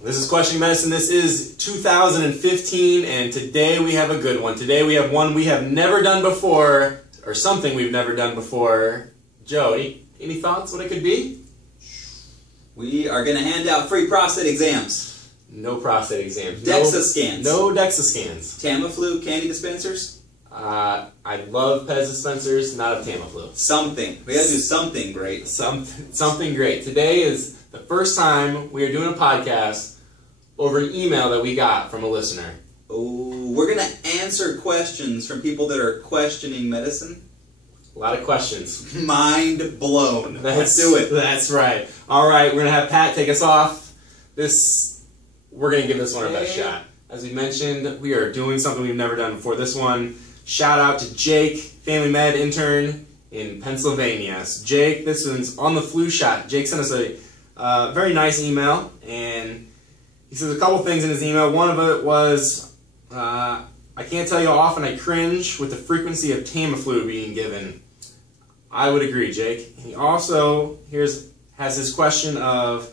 This is Questioning Medicine. This is 2015, and today we have a good one. Today we have one we have never done before, or something we've never done before. Joe, any thoughts what it could be? We are going to hand out free prostate exams. No prostate exams. DEXA scans. No DEXA scans. Tamiflu candy dispensers? I love Pez dispensers, not a Tamiflu. Something. We got to do something great. Something great. Today is the first time we are doing a podcast over an email that we got from a listener. Oh, we're going to answer questions from people that are questioning medicine. A lot of questions. Mind blown. Let's do it. That's right. All right, we're going to have Pat take us off. We're going to give this one our best shot. As we mentioned, we are doing something we've never done before. This one, shout out to Jake, Family Med intern in Pennsylvania. So Jake, this one's on the flu shot. Jake sent us a very nice email, and he says a couple things in his email. One of it was, I can't tell you how often I cringe with the frequency of Tamiflu being given. I would agree, Jake. He also has his question of,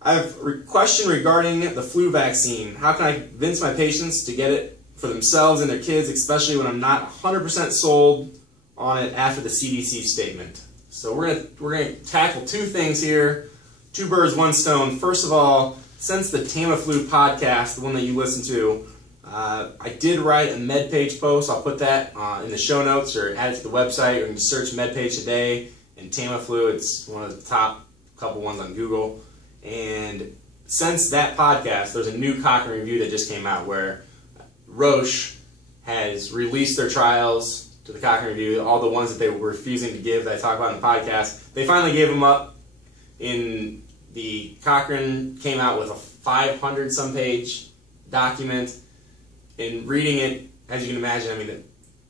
I have a question regarding the flu vaccine. How can I convince my patients to get it for themselves and their kids, especially when I'm not 100% sold on it after the CDC statement? So we're gonna tackle two things here. Two birds, one stone. First of all, since the Tamiflu podcast, the one that you listen to, I did write a MedPage post. I'll put that in the show notes or add it to the website, or you can just search MedPage today and Tamiflu. It's one of the top couple ones on Google. And since that podcast, there's a new Cochrane review that just came out where Roche has released their trials to the Cochrane review, all the ones that they were refusing to give that I talk about in the podcast. They finally gave them up. In the Cochrane came out with a 500-some page document. In reading it, as you can imagine, I mean,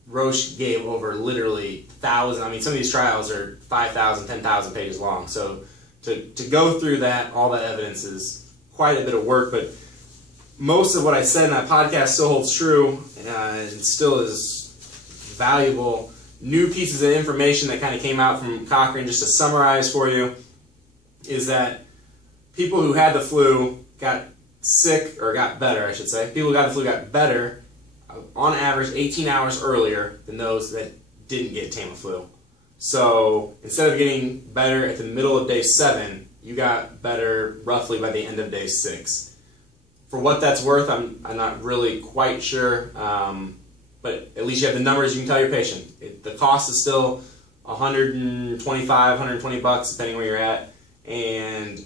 Roche gave over literally 1,000. I mean, some of these trials are 5,000, 10,000 pages long. So to go through that, all that evidence is quite a bit of work. But most of what I said in that podcast still holds true, and still is valuable. New pieces of information that kind of came out from Cochrane, just to summarize for you, is that people who had the flu got sick, or got better, I should say. People who got the flu got better, on average, 18 hours earlier than those that didn't get Tamiflu. So instead of getting better at the middle of day 7, you got better roughly by the end of day 6. For what that's worth, I'm not really quite sure, but at least you have the numbers. You can tell your patient. The cost is still $125, $120, depending where you're at. And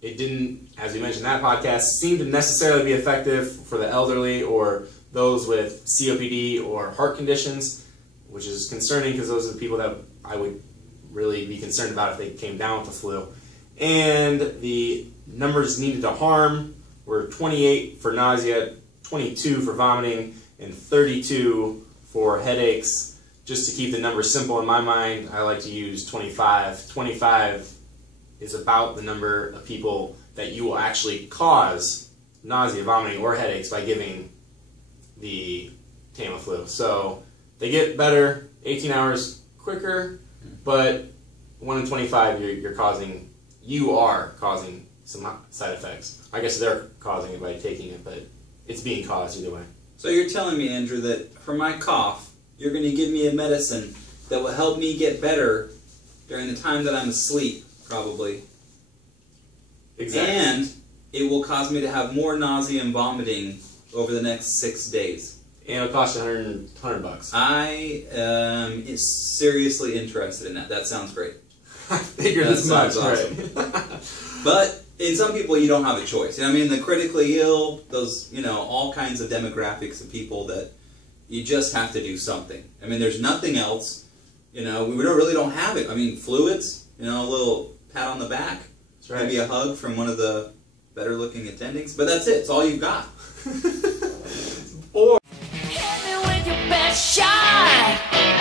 it didn't, as we mentioned in that podcast, seem to necessarily be effective for the elderly or those with COPD or heart conditions, which is concerning because those are the people that I would really be concerned about if they came down with the flu. And the numbers needed to harm were 28 for nausea, 22 for vomiting, and 32 for headaches. Just to keep the numbers simple in my mind, I like to use 25. 25 is about the number of people that you will actually cause nausea, vomiting, or headaches by giving the Tamiflu. So they get better 18 hours quicker, but 1 in 25 you are causing some side effects. I guess they're causing it by taking it, but it's being caused either way. So you're telling me, Andrew, that for my cough, you're going to give me a medicine that will help me get better during the time that I'm asleep, probably. Exactly. And it will cause me to have more nausea and vomiting over the next 6 days. And it'll cost you $100. I am seriously interested in that. That sounds great. I figured as much. Awesome. Right. But in some people, you don't have a choice. I mean, the critically ill, those, all kinds of demographics of people that you just have to do something. I mean, there's nothing else. We really don't have it. I mean, fluids, a little pat on the back. That's right. Maybe a hug from one of the better-looking attendings. But that's it. It's all you've got. Hit me with your best shot.